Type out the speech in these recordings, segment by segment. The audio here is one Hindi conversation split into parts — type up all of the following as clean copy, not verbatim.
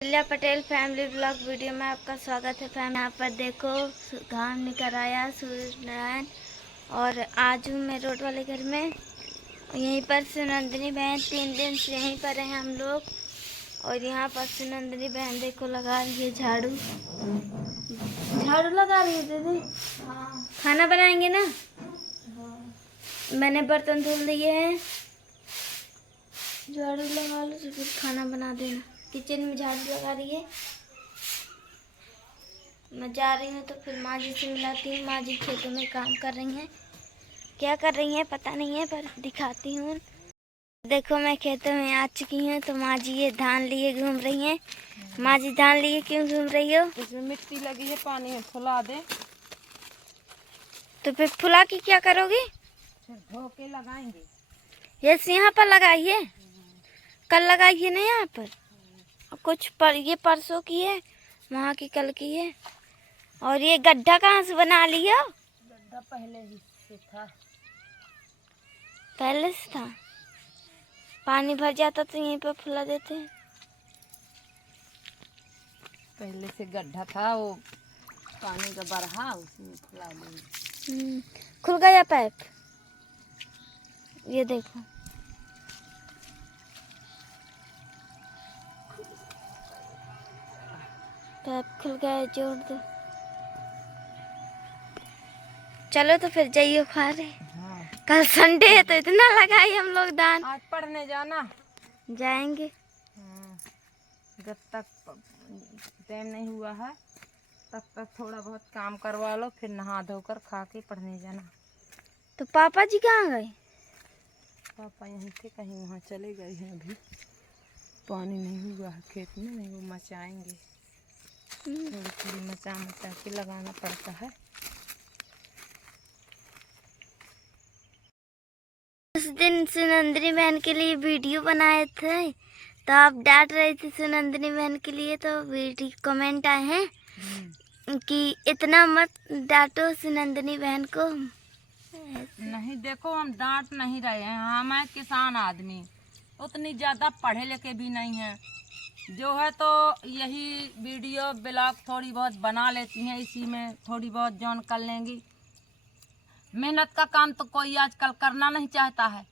लीला पटेल फैमिली ब्लॉग वीडियो में आपका स्वागत है। फैमिली यहाँ पर देखो घाम निकल आया सूरज नारायण। और आज हूँ मैं रोड वाले घर में। यहीं पर सुनंदनी बहन 3 दिन से यहीं पर हैं हम लोग। और यहाँ पर सुनंदनी बहन देखो लगा रही है झाड़ू लगा रही है दीदी। हाँ। खाना बनाएंगे ना। हाँ। मैंने बर्तन धुल दिए हैं। झाड़ू लगा लो तो फिर खाना बना देना। किचन में झाड़ू लगा रही है। मैं जा रही हूँ तो फिर माँ जी से मिलाती हूँ। माँ जी खेतों में काम कर रही हैं। क्या कर रही हैं पता नहीं है पर दिखाती हूँ। देखो मैं खेतों में आ चुकी हूँ तो माँ जी ये धान लिए घूम रही हैं। माँ जी धान लिए क्यों घूम रही हो? इसमें मिट्टी लगी है, पानी में फुला दे। तो फिर फुला के क्या करोगी? फिर धो के लगाएंगे। ये यहाँ पर लगाइए। कल लगाइए ना यहाँ पर। कुछ पर ये परसों की है, वहाँ की कल की है। और ये गड्ढा कहाँ से बना लिया? गड्ढा पहले ही से था। पहले से था। पानी भर जाता तो यहीं पर फुला देते हैं। पहले से गड्ढा था, वो पानी का बरहा उसमें फुला देंगे। खुल गया पाइप। ये देखो पाइप खुल गया, जोड़ दो। चलो तो फिर जाइए खा रहे। हाँ। कल संडे है तो इतना लगाई हम लोग दान। आज पढ़ने जाना जाएंगे। हाँ। जब तक टाइम नहीं हुआ है तब तक थोड़ा बहुत काम करवा लो, फिर नहा धोकर खा के पढ़ने जाना। तो पापा जी कहाँ गए? पापा यहीं थे, कहीं वहाँ चले गए हैं। अभी पानी नहीं हुआ है खेत में, नहीं वो मचाएंगे। थोड़ी थोड़ी मचा के लगाना पड़ता है। उस दिन सुनंदनी बहन के लिए वीडियो बनाए थे तो आप डांट रहे थे सुनंदनी बहन के लिए। तो वीडियो कमेंट आए हैं कि इतना मत डांटो सुनंदनी बहन को। नहीं देखो, हम डांट नहीं रहे हैं। हम हैं किसान आदमी, उतनी ज़्यादा पढ़े लिखे भी नहीं हैं। जो है तो यही वीडियो ब्लॉग थोड़ी बहुत बना लेती हैं, इसी में थोड़ी बहुत जॉन कर लेंगी। मेहनत का काम तो कोई आजकल करना नहीं चाहता है।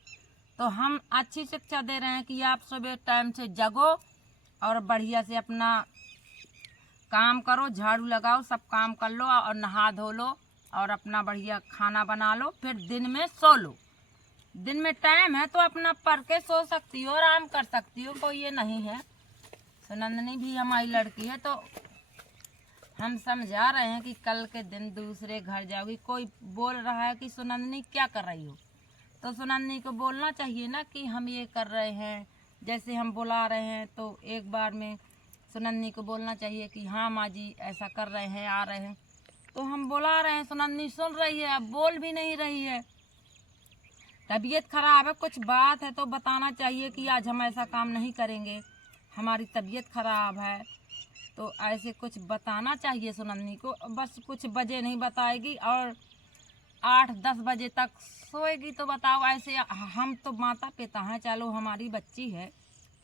तो हम अच्छी शिक्षा दे रहे हैं कि आप सुबह टाइम से जगो और बढ़िया से अपना काम करो, झाड़ू लगाओ, सब काम कर लो और नहा धो लो और अपना बढ़िया खाना बना लो, फिर दिन में सो लो। दिन में टाइम है तो अपना पढ़ के सो सकती हो, आराम कर सकती हो, कोई ये नहीं है। सुनंदनी भी हमारी लड़की है तो हम समझा रहे हैं कि कल के दिन दूसरे घर जाओगी। कोई बोल रहा है कि सुनंदनी क्या कर रही हो, तो सुनंदनी को बोलना चाहिए ना कि हम ये कर रहे हैं। जैसे हम बुला रहे हैं तो एक बार में सुनंदनी को बोलना चाहिए कि हाँ माँ जी ऐसा कर रहे हैं, आ रहे हैं। तो हम बुला रहे हैं, सुनंदनी सुन रही है, अब बोल भी नहीं रही है। तबीयत खराब है, कुछ बात है तो बताना चाहिए कि आज हम ऐसा काम नहीं करेंगे, हमारी तबीयत खराब है। तो ऐसे कुछ बताना चाहिए सुनंदनी को। बस कुछ बजे नहीं बताएगी और 8-10 बजे तक सोएगी तो बताओ। ऐसे हम तो माता पिता हैं, चलो हमारी बच्ची है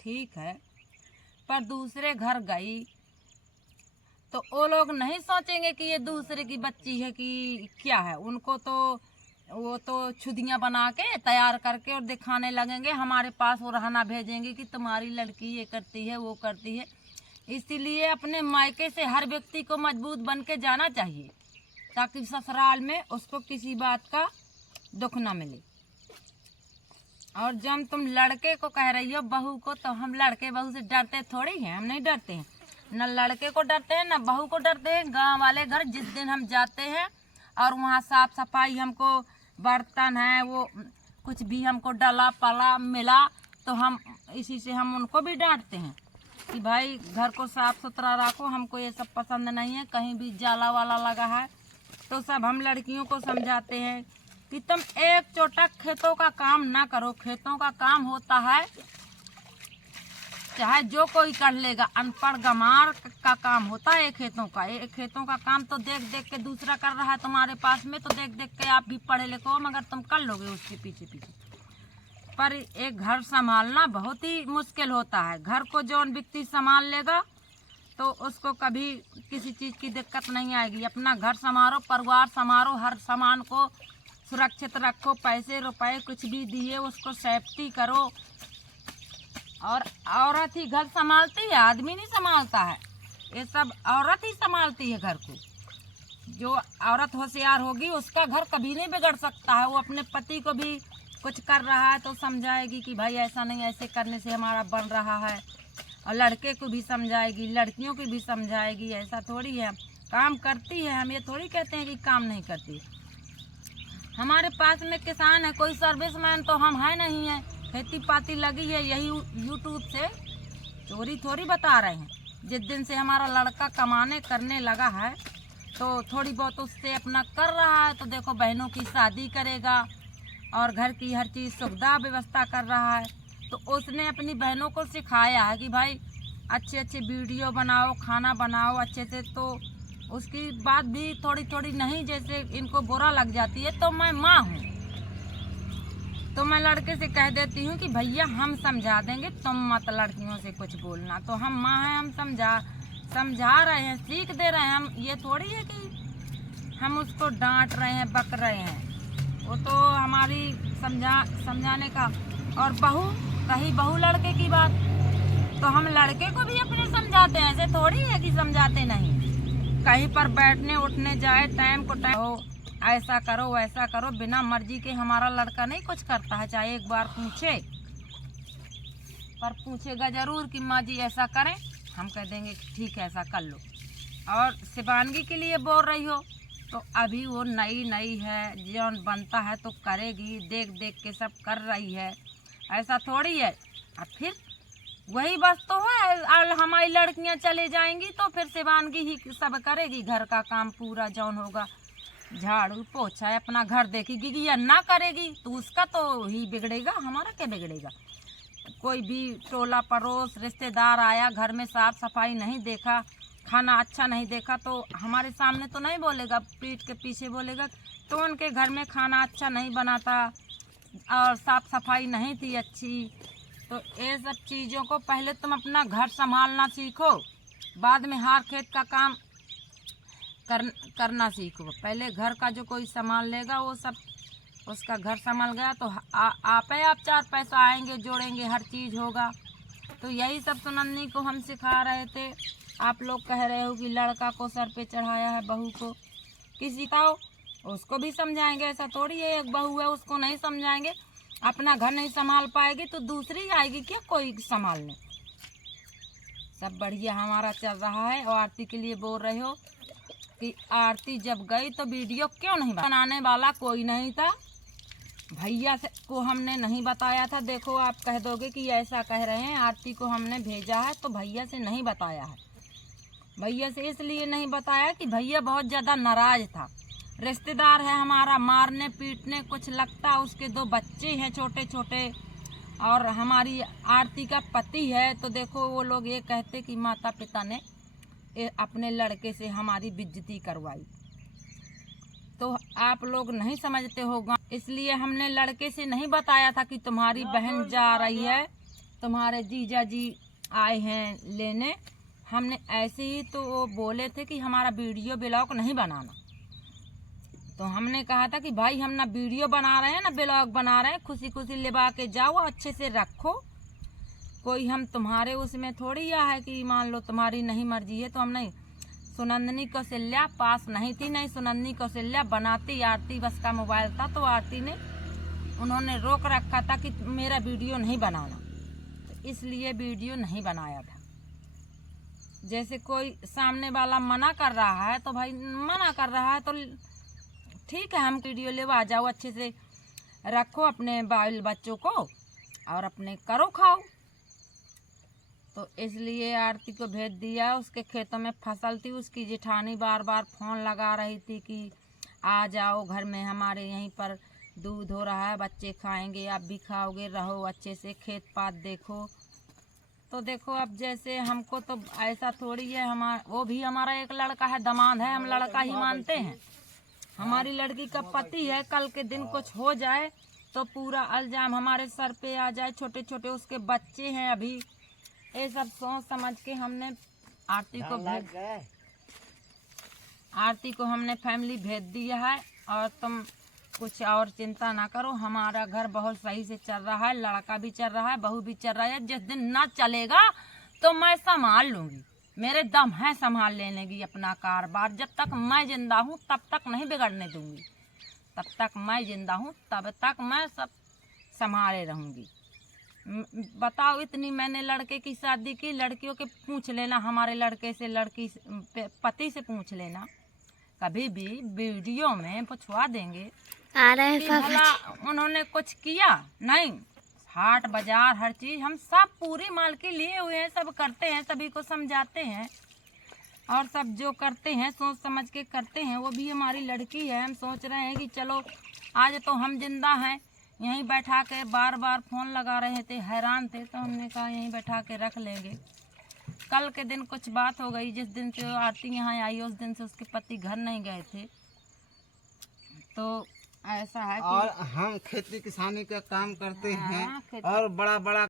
ठीक है, पर दूसरे घर गई तो वो लोग नहीं सोचेंगे कि ये दूसरे की बच्ची है कि क्या है। उनको तो वो तो छुदियाँ बना के तैयार करके और दिखाने लगेंगे, हमारे पास वो रहना भेजेंगे कि तुम्हारी लड़की ये करती है वो करती है। इसीलिए अपने मायके से हर व्यक्ति को मजबूत बन के जाना चाहिए ताकि ससुराल में उसको किसी बात का दुख ना मिले। और जब तुम लड़के को कह रही हो बहू को, तो हम लड़के बहू से डरते थोड़ी हैं, हम नहीं डरते हैं। न लड़के को डरते हैं न बहू को डरते हैं। गांव वाले घर जिस दिन हम जाते हैं और वहाँ साफ सफाई, हमको बर्तन है वो कुछ भी हमको डला पला मिला तो हम इसी से हम उनको भी डांटते हैं कि भाई घर को साफ सुथरा रखो, हमको ये सब पसंद नहीं है। कहीं भी जाला वाला लगा है तो सब हम लड़कियों को समझाते हैं कि तुम एक चोटक खेतों का काम ना करो। खेतों का काम होता है चाहे जो कोई कर लेगा, अनपढ़ गमार का काम होता है खेतों का। ये खेतों का काम तो देख देख के दूसरा कर रहा है तुम्हारे पास में, तो देख देख के आप भी पढ़े लिखे हो मगर तुम कर लोगे उसके पीछे पीछे। पर एक घर संभालना बहुत ही मुश्किल होता है। घर को जौन व्यक्ति संभाल लेगा तो उसको कभी किसी चीज़ की दिक्कत नहीं आएगी। अपना घर संभालो, परिवार संभालो, हर सामान को सुरक्षित रखो, पैसे रुपए कुछ भी दिए उसको सेफ्टी करो। और औरत ही घर संभालती है, आदमी नहीं संभालता है। ये सब औरत ही संभालती है घर को। जो औरत होशियार होगी उसका घर कभी नहीं बिगड़ सकता है। वो अपने पति को भी कुछ कर रहा है तो समझाएगी कि भाई ऐसा नहीं, ऐसे करने से हमारा बन रहा है। और लड़के को भी समझाएगी, लड़कियों को भी समझाएगी। ऐसा थोड़ी है, काम करती है। हम ये थोड़ी कहते हैं कि काम नहीं करती। हमारे पास में किसान है, कोई सर्विसमैन तो हम है नहीं है। खेती पाती लगी है, यही यूट्यूब से चोरी थोड़ी बता रहे हैं। जिस दिन से हमारा लड़का कमाने करने लगा है तो थोड़ी बहुत उससे अपना कर रहा है। तो देखो बहनों की शादी करेगा और घर की हर चीज़ सुविधा व्यवस्था कर रहा है। तो उसने अपनी बहनों को सिखाया है कि भाई अच्छे अच्छे वीडियो बनाओ, खाना बनाओ अच्छे से। तो उसकी बात भी थोड़ी थोड़ी नहीं, जैसे इनको बुरा लग जाती है। तो मैं माँ हूँ, तो मैं लड़के से कह देती हूँ कि भैया हम समझा देंगे, तुम मत लड़कियों से कुछ बोलना। तो हम माँ हैं, हम समझा रहे हैं, सीख दे रहे हैं। हम ये थोड़ी है कि हम उसको डांट रहे हैं, बक रहे हैं। वो तो हमारी समझाने का। और बहू लड़के की बात, तो हम लड़के को भी अपने समझाते हैं। ऐसे थोड़ी है कि समझाते नहीं। कहीं पर बैठने उठने जाए, टाइम को टाइम हो, ऐसा करो वैसा करो, बिना मर्जी के हमारा लड़का नहीं कुछ करता है। चाहे एक बार पूछे, पर पूछेगा जरूर कि माँ जी ऐसा करें। हम कह देंगे ठीक है ऐसा कर लो। और शिवानगी के लिए बोल रही हो, तो अभी वो नई है, जौन बनता है तो करेगी। देख देख के सब कर रही है, ऐसा थोड़ी है। अब फिर वही बस तो है, हमारी लड़कियां चले जाएंगी तो फिर शिवानगी ही सब करेगी। घर का काम पूरा जौन होगा, झाड़ू पोछा, अपना घर देखेगी। या ना करेगी तो उसका तो ही बिगड़ेगा, हमारा क्या बिगड़ेगा। कोई भी टोला पड़ोस रिश्तेदार आया, घर में साफ सफाई नहीं देखा, खाना अच्छा नहीं देखा, तो हमारे सामने तो नहीं बोलेगा, पीठ के पीछे बोलेगा तो उनके घर में खाना अच्छा नहीं बनाता और साफ सफाई नहीं थी अच्छी। तो ये सब चीज़ों को पहले तुम अपना घर संभालना सीखो, बाद में हार खेत का काम करना सीखो। पहले घर का जो कोई संभाल लेगा वो सब उसका घर संभाल गया तो आप चार पैसा आएंगे, जोड़ेंगे, हर चीज़ होगा। तो यही सब सुनन्नी को हम सिखा रहे थे। आप लोग कह रहे हो कि लड़का को सर पे चढ़ाया है बहू को, किसी का हो उसको भी समझाएंगे। ऐसा थोड़ी है एक बहू है उसको नहीं समझाएंगे। अपना घर नहीं संभाल पाएगी तो दूसरी आएगी क्या कोई संभालने। सब बढ़िया हमारा चल रहा है। और आरती के लिए बोल रहे हो कि आरती जब गई तो वीडियो क्यों नहीं बनाने वाला कोई नहीं था। भैया से को हमने नहीं बताया था। देखो आप कह दोगे कि ऐसा कह रहे हैं, आरती को हमने भेजा है तो भैया से नहीं बताया है। भैया से इसलिए नहीं बताया कि भैया बहुत ज़्यादा नाराज़ था। रिश्तेदार है हमारा, मारने पीटने कुछ लगता। उसके 2 बच्चे हैं छोटे छोटे और हमारी आरती का पति है। तो देखो वो लोग ये कहते कि माता पिता ने अपने लड़के से हमारी बेइज्जती करवाई। तो आप लोग नहीं समझते होगा, इसलिए हमने लड़के से नहीं बताया था कि तुम्हारी बहन जा रही है, तुम्हारे जीजा जी आए हैं लेने। हमने ऐसे ही तो वो बोले थे कि हमारा वीडियो ब्लॉग नहीं बनाना। तो हमने कहा था कि भाई हम ना वीडियो बना रहे हैं ना ब्लॉग बना रहे हैं, खुशी खुशी लिबा के जाओ, अच्छे से रखो। कोई हम तुम्हारे उसमें थोड़ी या है कि मान लो तुम्हारी नहीं मर्जी है तो हम नहीं। सुनंदनी कौशल्या पास नहीं थी, नहीं सुनंदनी कौशल्या बनाती। आरती बस का मोबाइल था तो आरती ने उन्होंने रोक रखा था कि मेरा वीडियो नहीं बनाना, तो इसलिए वीडियो नहीं बनाया था। जैसे कोई सामने वाला मना कर रहा है तो भाई मना कर रहा है तो ठीक है, हम वीडियो ले आ जाओ, अच्छे से रखो अपने बाल बच्चों को और अपने करो खाओ। तो इसलिए आरती को भेज दिया। उसके खेतों में फसल थी, उसकी जेठानी बार बार फ़ोन लगा रही थी कि आ जाओ घर में, हमारे यहीं पर दूध हो रहा है, बच्चे खाएंगे, आप भी खाओगे, रहो अच्छे से, खेत पात देखो। तो देखो अब जैसे हमको तो ऐसा थोड़ी है, वो भी हमारा एक लड़का है, दामाद है, हम लड़का ही मानते हैं। हमारी लड़की का पति है, कल के दिन कुछ हो जाए तो पूरा इल्जाम हमारे सर पे आ जाए। छोटे छोटे उसके बच्चे हैं अभी। ये सब सोच समझ के हमने आरती को हमने फैमिली भेज दिया है और तुम कुछ और चिंता ना करो। हमारा घर बहुत सही से चल रहा है, लड़का भी चल रहा है, बहू भी चल रहा है। जिस दिन ना चलेगा तो मैं संभाल लूँगी, मेरे दम है संभाल लेने की अपना कारोबार। जब तक मैं जिंदा हूँ तब तक नहीं बिगड़ने दूँगी, तब तक मैं जिंदा हूँ तब तक मैं सब संभाले रहूँगी। बताओ, इतनी मैंने लड़के की शादी की, लड़कियों के पूछ लेना, हमारे लड़के से लड़की पति से पूछ लेना, कभी भी वीडियो में पूछवा देंगे आ रहे कि हैं भला उन्होंने कुछ किया नहीं। हाट बाजार हर चीज हम सब पूरी मालकी लिए हुए हैं, सब करते हैं, सभी को समझाते हैं और सब जो करते हैं सोच समझ के करते हैं। वो भी हमारी लड़की है। हम सोच रहे हैं कि चलो आज तो हम जिंदा हैं, यहीं बैठा के बार बार फोन लगा रहे थे, हैरान थे, तो हमने कहा यहीं बैठा के रख लेंगे। कल के दिन कुछ बात हो गई, जिस दिन से आरती यहाँ आई उस दिन से उसके पति घर नहीं गए थे। तो ऐसा है कि और हम खेती किसानी का काम करते हाँ, हैं खेती- और बड़ा बड़ा